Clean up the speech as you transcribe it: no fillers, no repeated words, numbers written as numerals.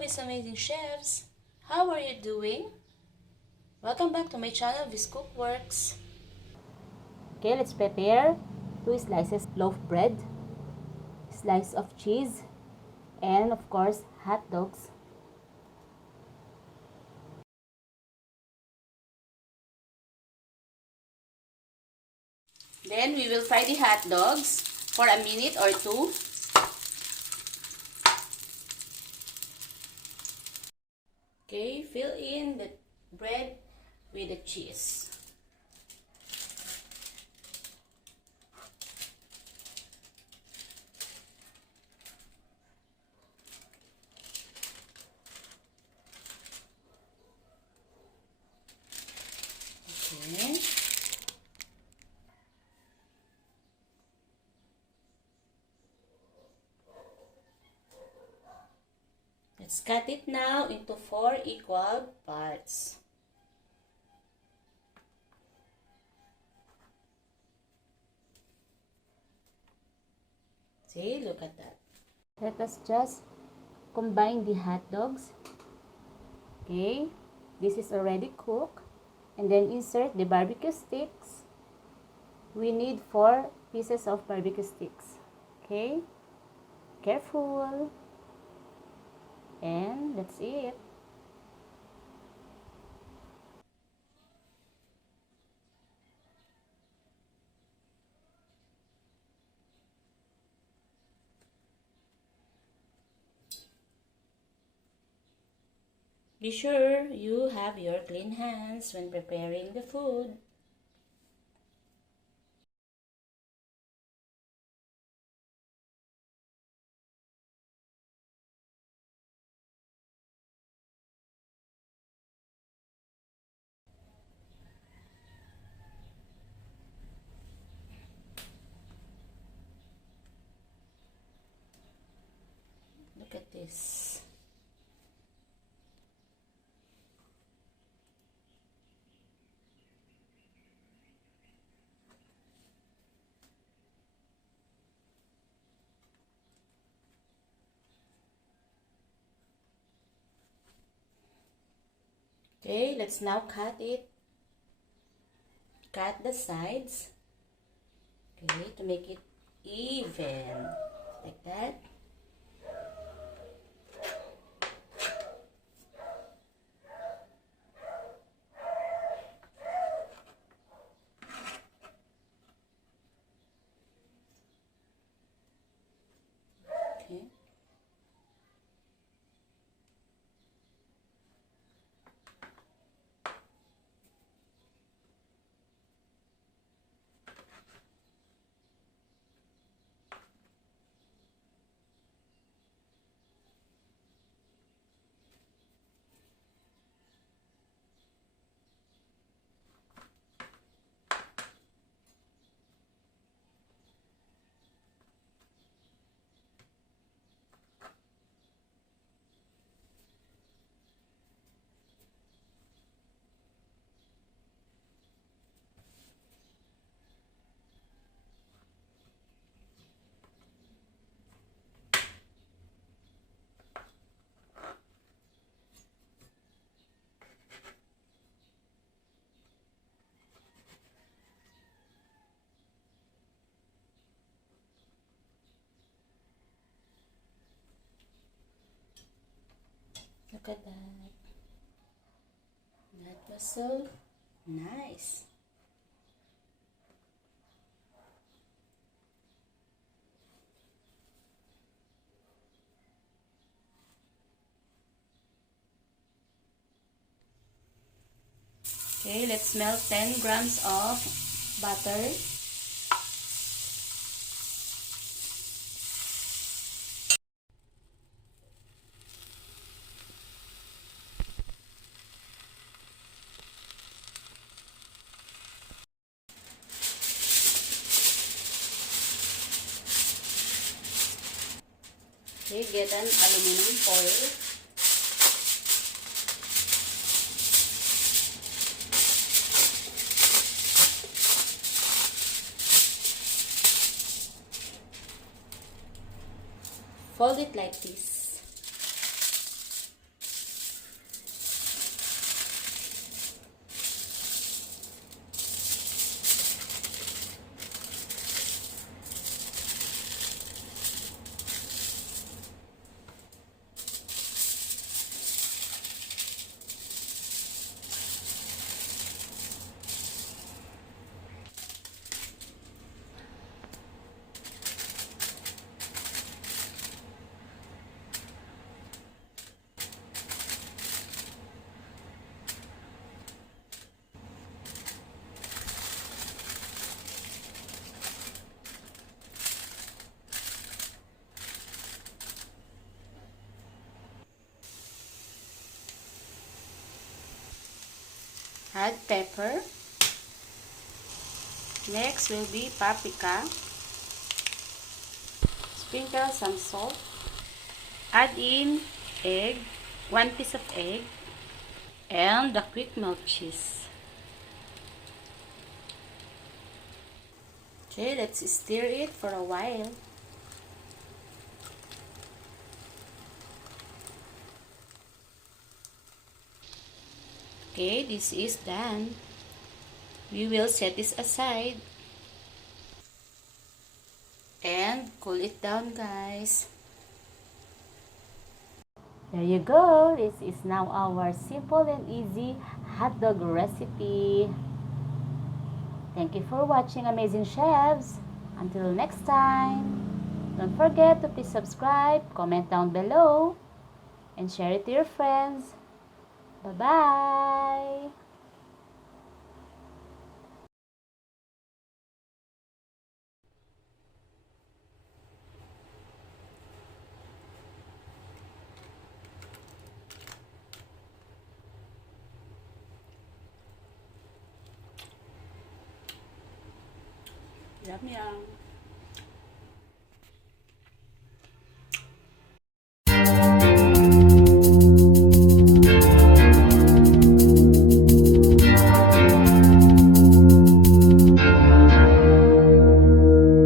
Viz Amazing Chefs! How are you doing? Welcome back to my channel, Viz Cookworks. Okay, let's prepare 2 slices loaf bread, slice of cheese, and of course hot dogs. Then we will fry the hot dogs for a minute or two. Okay, fill in the bread with the cheese. Okay. Let's cut it now into 4 equal parts. See, look at that. Let us just combine the hot dogs. Okay, this is already cooked. And then insert the barbecue sticks. We need 4 pieces of barbecue sticks. Okay, careful. And that's it. Be sure you have your clean hands when preparing the food. Look at this. Okay, let's now cut it. Cut the sides. Okay, to make it even. Like that. Okay. Look at that. That was so nice. Okay, let's melt 10 grams of butter. Okay, get an aluminum foil. Fold it like this. Add pepper. Next will be paprika. Sprinkle some salt. Add in egg, 1 piece of egg, and the quick melt cheese. Okay, let's stir it for a while. Okay, this is done. We will set this aside and cool it down, guys. There you go. This is now our simple and easy hot dog recipe. Thank you for watching, amazing chefs. Until next time, don't forget to please subscribe, comment down below, and share it to your friends. Bye-bye. Yum yum.